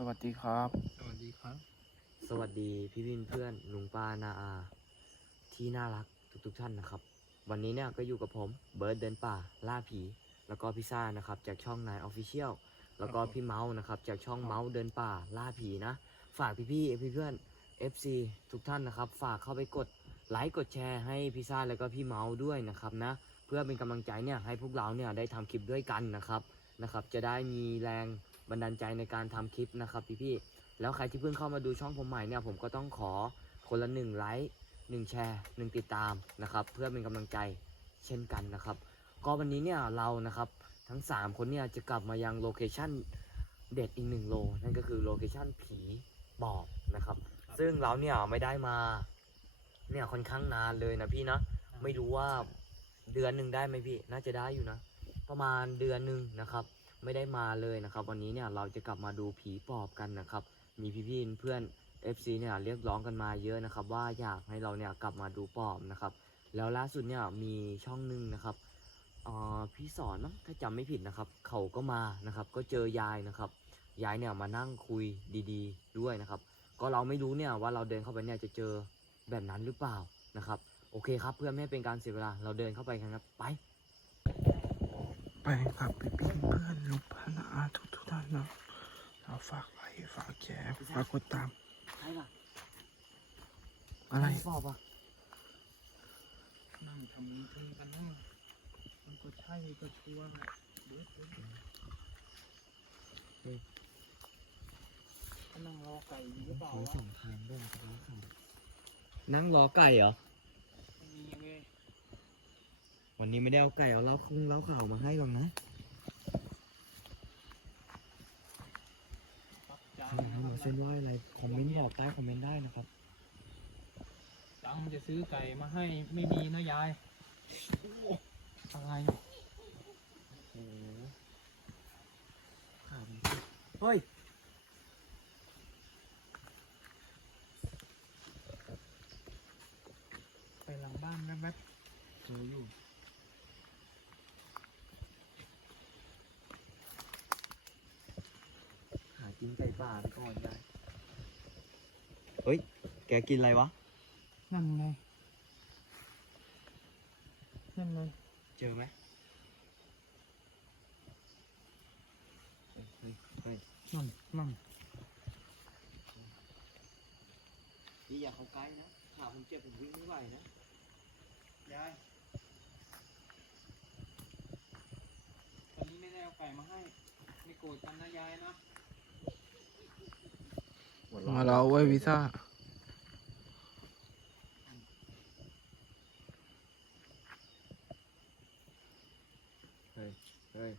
สวัสดีครับ สวัสดีครับ สวัสดีพี่วินเพื่อนลุงป้านาอา ที่น่ารักทุกๆท่านนะครับ วันนี้เนี่ยก็อยู่กับผมเบิร์ดเดินป่าล่าผี แล้วก็พี่ซ่านะครับจากช่องนายออฟฟิเชียลแล้วก็พี่เมาส์นะครับจากช่องเมาส์เดินป่าล่าผีนะ ฝากพี่ๆพี่เพื่อน FC ทุกท่านนะครับ ฝากเข้าไปกดไลค์กดแชร์ให้พี่ซ่าแล้วก็พี่เมาส์ด้วยนะครับนะ เพื่อเป็นกำลังใจเนี่ยให้พวกเราเนี่ยได้ทำคลิปด้วยกันนะครับนะครับ จะได้มีแรง บันดาลใจในการทำคลิปนะครับพี่ๆแล้วใครที่เพิ่งเข้ามาดูช่องผมใหม่เนี่ยผมก็ต้องขอคนละหนึ่งไลค์หนึ่งแชร์หนึ่งติดตามนะครับ เพื่อเป็นกำลังใจเช่นกันนะครับ ก็วันนี้เนี่ยเรานะครับทั้ง 3 คนเนี่ยจะกลับมายังโลเคชั่นเด็ดอีกหนึ่งโล นั่นก็คือโลเคชั่นผีปอบนะครับ ซึ่งเราเนี่ยไม่ได้มาเนี่ยค่อนข้างนานเลยนะพี่นะ ไม่รู้ว่าเดือนหนึ่งได้ไหมพี่ น่าจะได้อยู่นะ ประมาณเดือนหนึ่งนะครับ ไม่ได้มาเลยนะครับ วันนี้เนี่ยเราจะกลับมาดูผีปอบกันนะครับ มีพี่ๆเพื่อน FC เนี่ยเรียกร้องกันมาเยอะนะครับ ว่าอยากให้เราเนี่ยกลับมาดูปอบนะครับ แล้วล่าสุดเนี่ยมีช่องหนึ่งนะครับเอ่อพี่สอนมั้งถ้าจำไม่ผิดนะครับ เขาก็มานะครับ ก็เจอยายนะครับยายเนี่ยมานั่งคุยดีๆ ด้วยนะครับ ก็เราไม่รู้เนี่ยว่าเราเดินเข้าไปเนี่ยจะเจอแบบนั้นหรือเปล่านะครับ โอเคครับเพื่อไม่ให้เป็นการเสียเวลา เราเดินเข้าไปกันครับไป ไปครับพี่พี่เพื่อนลูกพันอาทุกทุกๆท่านนะเราฝากไลค์ฝากแชร์ฝากกดตามใช่ป่ะอะไรปอบอะนั่งทำมีทึงกันนั่งมันก็ใช่ก็ชัวร์แหละเบิร์ดเบิร์ดก็นั่งรอไก่อยู่หรือเปล่าเขาวะส่งทางด้วยนะครับเขานั่งรอไก่เหรอไม่มีไง วันนี้ไม่ได้เอาไก่เอาเล้าคงเล้าข่าวมาให้หรอกนะขับจาถ้างอยากให้มาเส้นไหวอะไรคอมเมนต์บอกใต้คอมเมนต์ได้นะครับจังจะซื้อไก่มาให้ไม่มีนะยายอะไรโอ้โหเฮ้ย ไปหลังบ้านแวบๆเจออยู่ หากินไก่ป่าไปก่อนได้ เฮ้ย แกกินอะไรวะ นั่นไง นั่นไงเจอไหมเฮ้ยเฮ้ยเฮ้ยนั่นนั่นพี่อย่าเข้าใกล้นะขาผมเจ็บผมวิ่งไม่ไหวนะ ยายตอนนี้ไม่ได้เอาไก่มาให้ ไม่โกรธกันนะยายนะ มาเราไว้วีซ่า ฮ้ย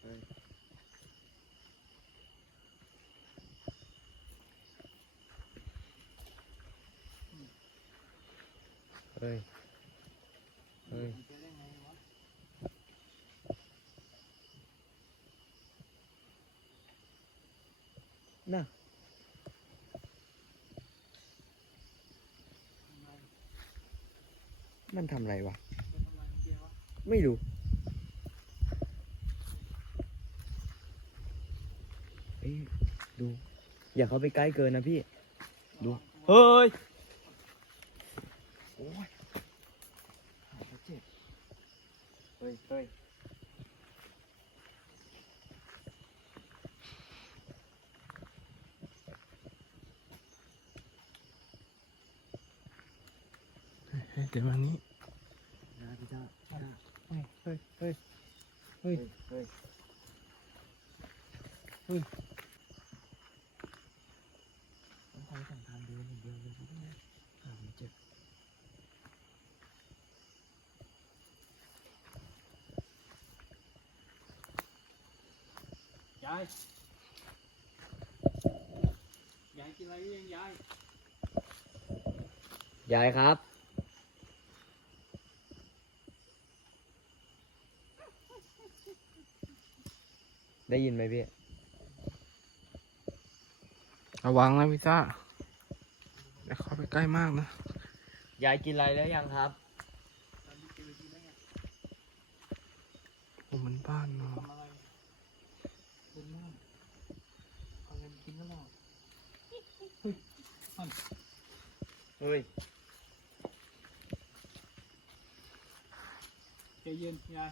เฮ้ย เฮ้ย เฮ้ย เฮ้ย จะได้ไงวะ น่ะ ทำไม มันทำอะไรวะ ไม่รู้เอ้ยดู อย่าเข้าไปใกล้เกินนะพี่ ดู เฮ้ย โอ้ยขาเขาเจ็บเฮ้ยเฮ้ยเดี๋ยววันนี้ นะพี่จ้า เฮ้ยเฮ้ยเฮ้ย เฮ้ เฮ้ ย ย เฮ้ย เฮ้ย ต้องคอยสั่งทางเดินอย่างเดียวเลยพี่นะขาผมเจ็บ ยายยายกินอะไรหรือยังยายยายครับ ได้ยินไหมพี่ระวังนะวีซ่าอย่าเข้าไปใกล้มากนะ ยายกินอะไรแล้วยังครับตอนนี้เจอที่ไหนอะโอ้มันบ้านเนาะ ทำอะไร เฮ้ยใจเย็นยาย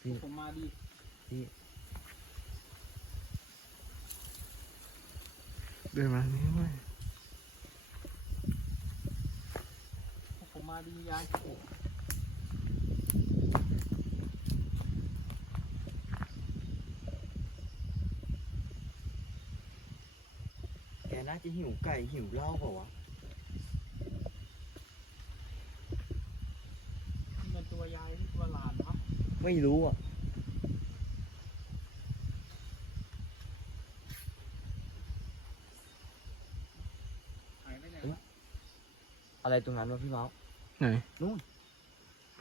พี่ผมมาดีพี่เดินมานี้เว้ยผมมาดียาย แกน่า จะหิวไก่หิวเหล้าเปล่าวะนี่เป็นตัวยายหรือตัวหลานวะไม่รู้อะ หายไปไหนวะอะไรตรงนั้นวะพี่เมาส์ไหนนู่น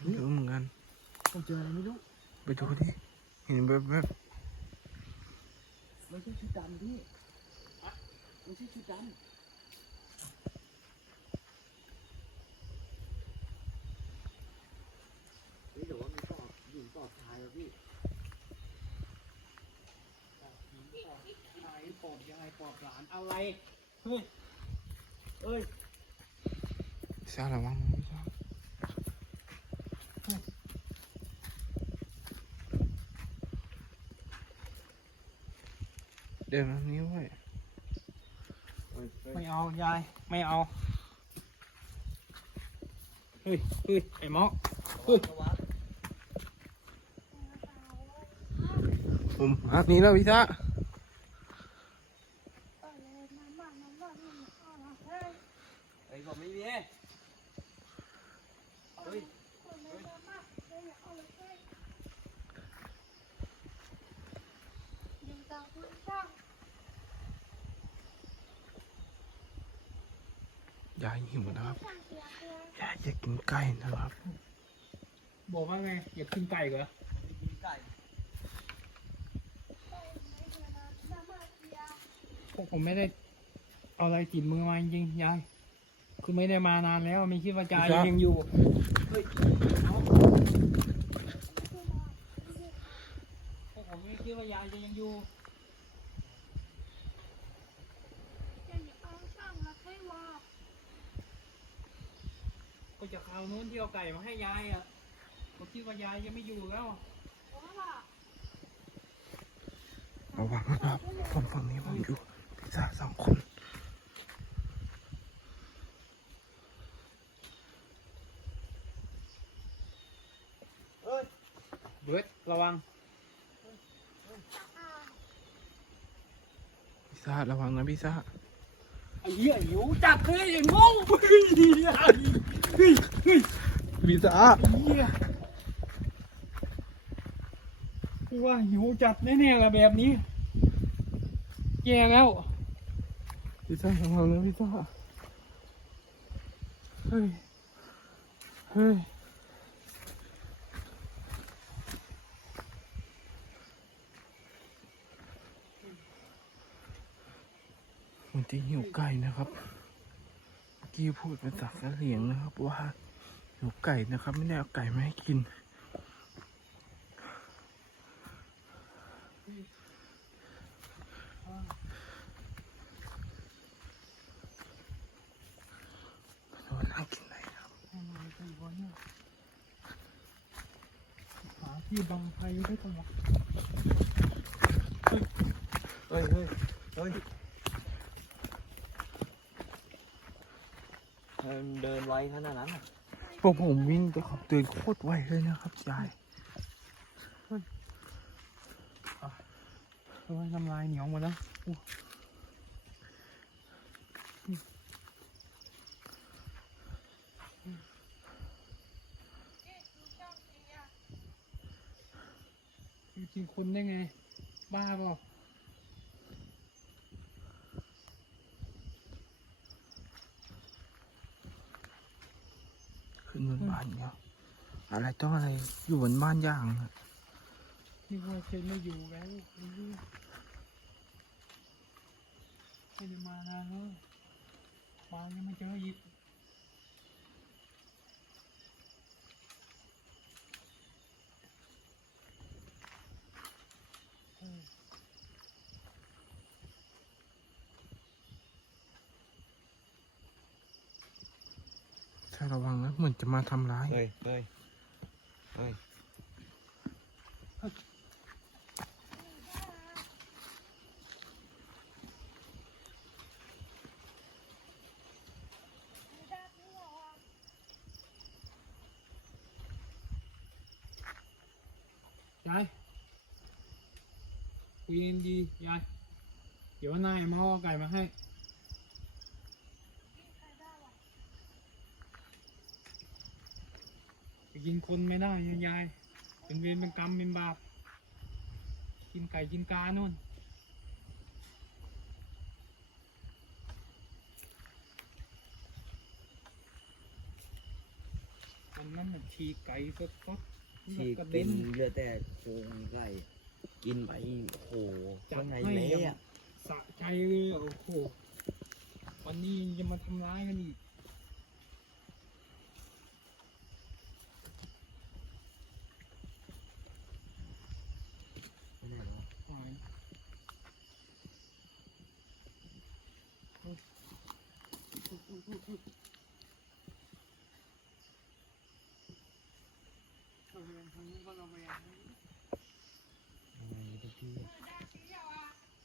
ไม่รู้เหมือนกัน ผมเจออะไรไม่รู้ ไปดูดิ เห็นแบบแบบไม่ใช่ชุดดำพี่ไม่ใช่ชุดดำเฮ้ยแต่ว่ามีปอบหญิงปอบชายวะพี่หญิงปอบชายปอบยายปอบหลานอะไร เฮ้ย เอ้ยซาระวังนะพี่ซาเดินมานี้เว้ย ไม่เอา ยาย ไม่เอา เฮ้ยเฮ้ยไอ้หมอเฮ้ยผมอันนี้แล้วพี่ซา เฮ้ยผมไม่มีเฮ้ย ยายหิวนะครับยายอยากกินไก่นะครับ บอกว่าไง อยากกินไก่เหรอกินไก่พวกผมไม่ได้เอาอะไรติดมือมาจริงๆยาย คือไม่ได้มานานแล้วไม่คิดว่ายายครับ ยังอยู่ เฮ้ยเอาพวกผมไม่คิดว่ายายจะยังอยู่ ก็จะคราวนู้นที่เอาไก่มาให้ยายอะ ผมคิดว่ายายยังไม่อยู่แล้วระวังนะครับผมฝั่งนี้ผมอยู่พี่ซาสองคนเฮ้ยเบิร์ดระวังพี่ซาระวังนะพี่ซาไอ้เหี้ยหิวจัดเลยไอ้โง่เฮ้ยเฮ้ยเฮ้ยพี่ซา เหี้ยกูว่าหิวจัดแน่ๆละแบบนี้ แย่แล้ว พี่ซาระวังนะพี่ซาเฮ้ย เฮ้ย มันจะหิวไก่นะครับเมื่อกี้พูดภาษากะเหรี่ยงนะครับว่าหิวไก่นะครับ ไม่ได้เอาไก่มาให้กิน โดนนั่งกินไหนครับ อะไรกันวะเนี่ยหาที่บังไฟได้ตลอด เฮ้ยเฮ้ยเฮ้ยทำไมมันเดินไวขนาดนั้นอะ พว กผมวิ่งแต่ขับเดินโคตรไวเลยนะครับยายเพราน้ำลายเหนียวหมดแล้วโอ้อยู่กินคนได้ไง บ้าเปล่า ขึ้นบนบ้านเนี่ยอะไรต้องอะไรอยู่บนบ้านย่างนี่ว่าเคยไม่อยู่แล้วไอ้เหี้ยไม่ได้มานานแล้วมายังไม่เจออีการะวังนะเหมือนจะมาทำร้ายเฮ้ยเฮ้ยเฮ้ยยายคุยกันดียายเดี๋ยวนายมาเอาไก่มาให้ ไปกินคนไม่ได้นะยายเป็นเวรเป็นกรรมเป็นบาปกินไก่กินกาโน่นมันนั่นน่ะฉีกไก่สดๆฉีกกระกิเด็นนเหลือแต่โครงไก่กินไปโอ้โหจัข้าดงในให้เละอย่างอะสะใจเลยโอ้โหวันนี้จะมาทำร้ายกันอีก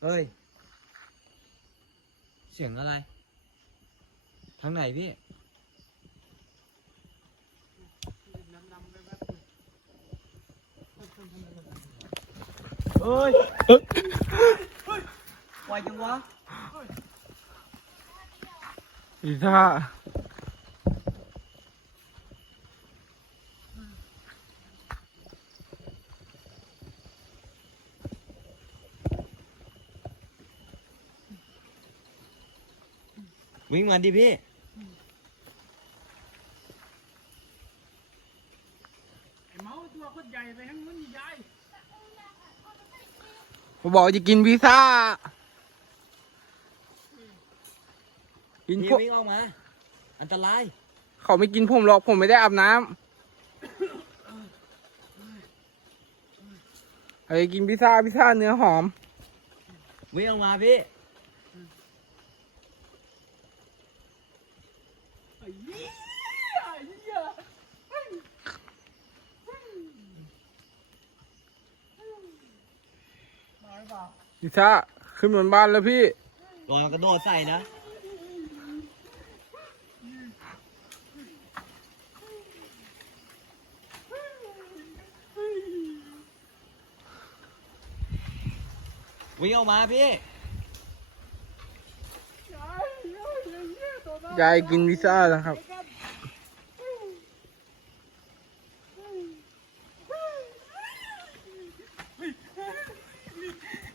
เฮ้ย เสียงอะไร ทางไหนพี่ เฮ้ยไหวจังวะ พิซซ่าวิ่งมาดิพี่ ไอ้เมาส์ตัวโคตรใหญ่ไปทั้งนู้นยายเขาบอกจะกินพิซซ่า กินพี่พวกวิ่งออกมา อันตราย เขาไม่กินผมหรอกผมไม่ได้อาบน้ำไอ้กินพิซซ่าพิซซ่าเนื้อหอม วิ่งออกมาพี่ไอ้เหี้ยไอ้เหี้ยเฮ้ยมาหรือเปล่าพิซซ่าขึ้นบนบ้านแล้วพี่ ลองกระโดดใส่นะ วิ่งออกมาพี่ยายยายไอ้เหี้ยตัวน้อยยายกินพิซซ่านะครับ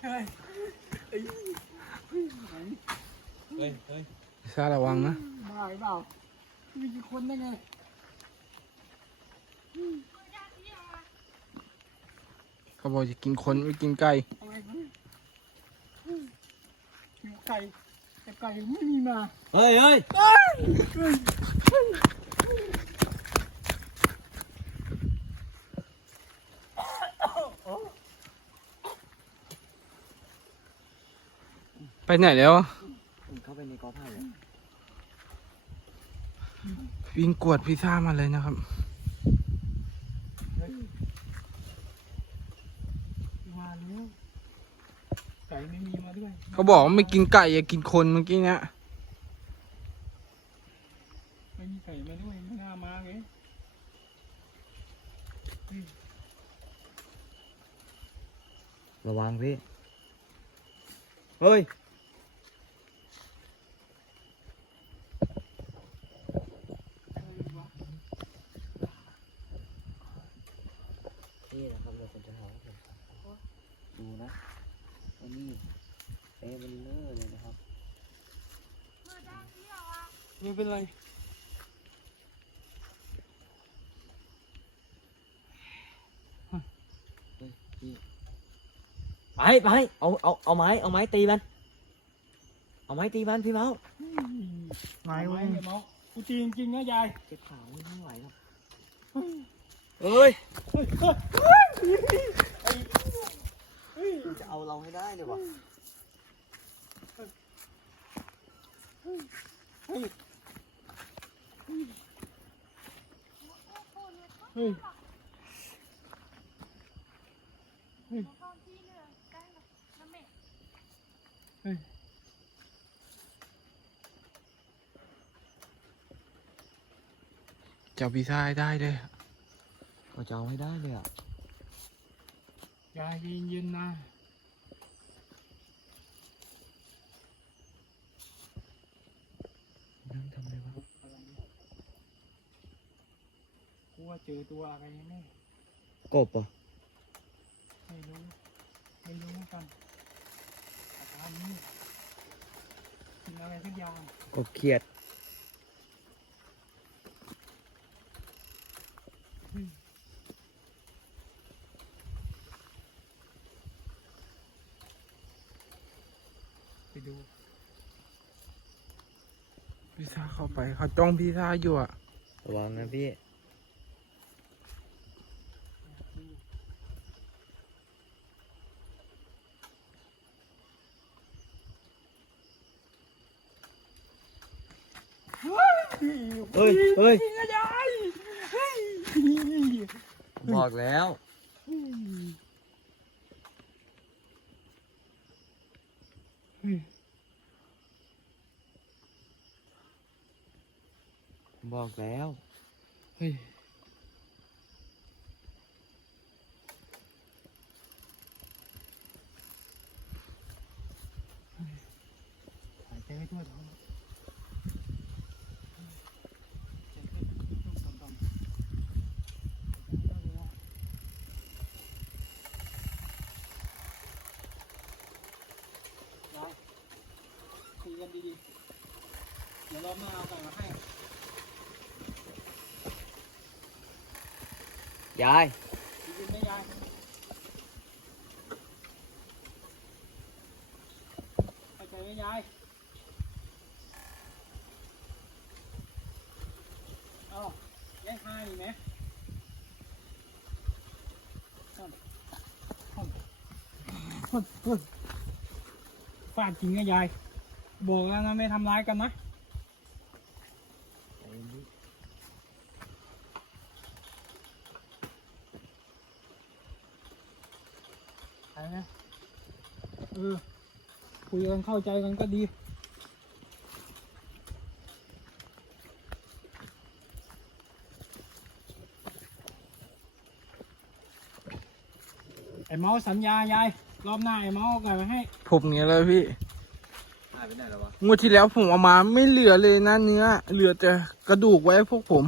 เฮ้ยเฮ้ยพิซซ่าระวังนะมาหรือเปล่า มีกี่คนได้ไงเขาบอกจะกินคนไม่กินไก่อะไรกันหิวไก่แต่ ไก่ไม่มีมาเฮ้ยเฮ้ยไปไหนแล้ว เข้าไปในกอไผ่เลยวิ่งกวดพิซซ่ามาเลยนะครับมาแล้ว ไก่ไม่มีมาด้วยเขาบอกว่าไม่กินไก่อย่ากินคนเมื่อกี้เนี้ยไม่มีไก่มาด้วยไม่น่ามาเลยระวังพี่ เฮ้ย นี่นะครับเราควรจะหาผมดูนะ อันนี้เอเวอร์เลอร์เลยนะครับไม่เป็นไรไปไปเอาเอาเอาไม้เอาไม้ตีมัน เอาไม้ตีมันพี่เมาส์ไม้เว้ยเมากูตีจริงๆนะยายเจ็บขาไม่ไหวหรอกเอ้ย จะเอาเราให้ได้เลยวะเฮ้ยเฮ้ยเฮ้ยเจ้าพิซซ่าให้ได้เลยเราจะเอาให้ได้เลยอะ ยายเย็นๆนะนั่งทำอะไรวะอะไรเนี่ยกูว่าเจอตัวอะไรแน่กบอะไม่รู้ไม่รู้เหมือนกันอาการนี้กินอะไรสักอย่างกบเขียด ไปดู พิซซ่า เข้าไปเขาจ้องพิซซ่าอยู่อะ ระวังนะพี่ เฮ้ยเฮ้ยยายเฮ้ยบอกแล้วบ อกแล้ว เฮ้ย หายใจไม่ทั่วท้องคุยกันดีๆ เดี๋ยวรอบหน้าเอาไก่มาให้ ยายนไหมยายเข้าใจไหมยายเอาแยกห้าอีกไหมพ่นพ่นฟาดจริงนะยาย บอกแล้วนะไม่ทำร้ายกันนะ ไปนะเออ คุย กันเข้าใจกันก็ดีไอ้เมาส์สัญญายายรอบหน้าไอ้เมาส์เอาไก่มาให้ผมเนี้ยเลยพี่ หายไปไหนแล้ววะงวดที่แล้วผมเอามาไม่เหลือเลยนะเนื้อ เหลือแต่กระดูกไว้ให้พวกผม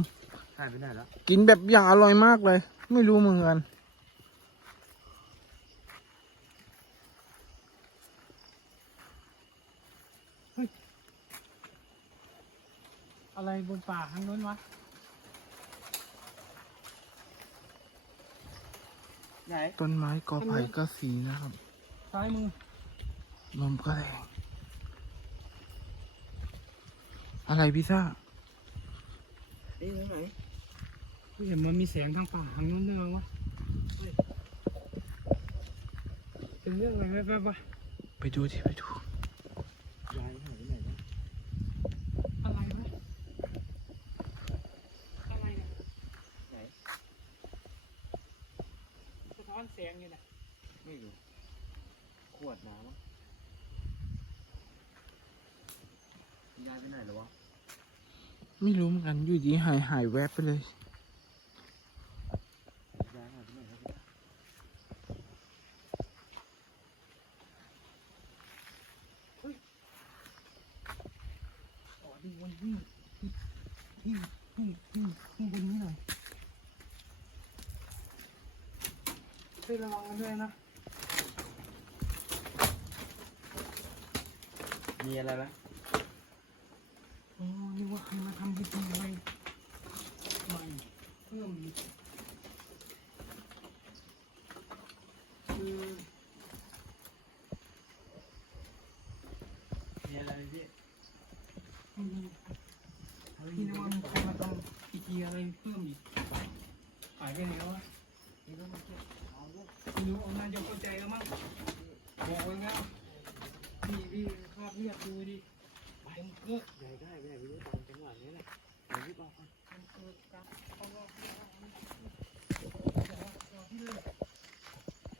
หายไปไหนแล้ว กินแบบอย่างอร่อยมากเลย ไม่รู้เหมือนกัน อะไรบนป่าทางนู้นวะ ไหน ต้นไม้กอไผ่ก็สีนะครับ ซ้ายมือ ลมก็แรงอะไรพิซซ่านี่ไหนเห็นมันมีแสงทางป่าทางนู้นด้วยมั้งวะเฮ้ยเป็นเรื่องอะไรแป๊บๆวะไปดูที่ไปดู ยายหายไปไหนแล้ว อะไรวะอะไรเนี่ย ไหน สะท้ อนแสงอยู่นะไม่รู้ขวดน้ำมั้งยายไปไหนแล้ววะ ไม่รู้เหมือนกันอยู่ดีหายหายแวบไปเลยยายหายไปไหนแล้ววะ อ๋อดูวันที่ที่ที่ที่ที่ที่บนนี้หน่อยช่วยระวังกันด้วยนะ มี อะไรไหมโอ้นึกว่าใครมาทำพิธีอะไรใหม่เพิ่มอีกคือมีอะไรพี่อืมพี่นึกว่ามีใครมาทำพิธีอะไรเพิ่มอีกหายไปไหนวะนี่ต้องมาเก็บเอาด้วยไม่รู้เอาน่าจะเข้าใจแล้วมั้งบอกไว้แล้วพี่พี่ คราบเลือดดูดิเต็มเกลือยายก็หายไปไหนไม่รู้ตอนจังหวะนี้แหละเดี๋ยวรีบบอกก่อนเอ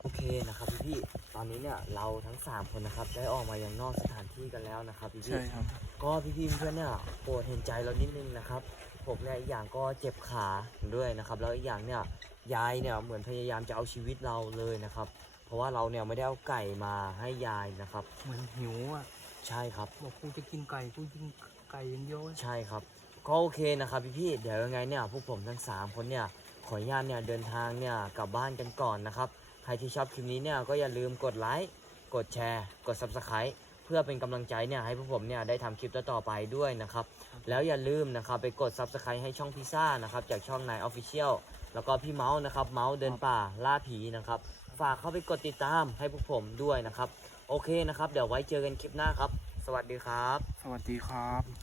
โอเคนะครับพี่พี่ๆตอนนี้เนี่ยเราทั้ง 3 คนนะครับได้ออกมายังนอกสถานที่กันแล้วนะครับพี่พี่ใช่ครับก็พี่พี่ๆเพื่อนเนี่ยโปรดเห็นใจเรานิดนึงนะครับผมเนี่ยอีกอย่างก็เจ็บขาด้วยนะครับแล้วอีกอย่างเนี่ยยายเนี่ยเหมือนพยายามจะเอาชีวิตเราเลยนะครับ เพราะว่าเราเนี่ยไม่ได้เอาไก่มาให้ยายนะครับ เหมือนหิวอะ ใช่ครับ บอกกูจะกินไก่กูกินไก่อย่างเดียวเว้ยใช่ครับ ก็โอเคนะครับพี่พี่ๆเดี๋ยวยังไงเนี่ยพวกผมทั้ง3คนเนี่ยขออนุญาตเนี่ยเดินทางเนี่ยกลับบ้านกันก่อนนะครับใครที่ชอบคลิปนี้เนี่ยก็อย่าลืมกดไลค์กดแชร์ กด Subscribe เพื่อเป็นกำลังใจเนี่ยให้พวกผมเนี่ยได้ทำคลิปต่อๆไปด้วยนะครับแล้วอย่าลืมนะครับไปกด Subscribe ให้ช่องพิซซ่านะครับจากช่องนายออฟฟิเชียลแล้วก็พี่เมาส์นะครับเมาส์เดินป่าล่าผีนะครับฝากเข้าไปกดติดตามให้พวกผมด้วยนะครับ โอเคนะครับ เดี๋ยวไว้เจอกันคลิปหน้าครับ สวัสดีครับ สวัสดีครับ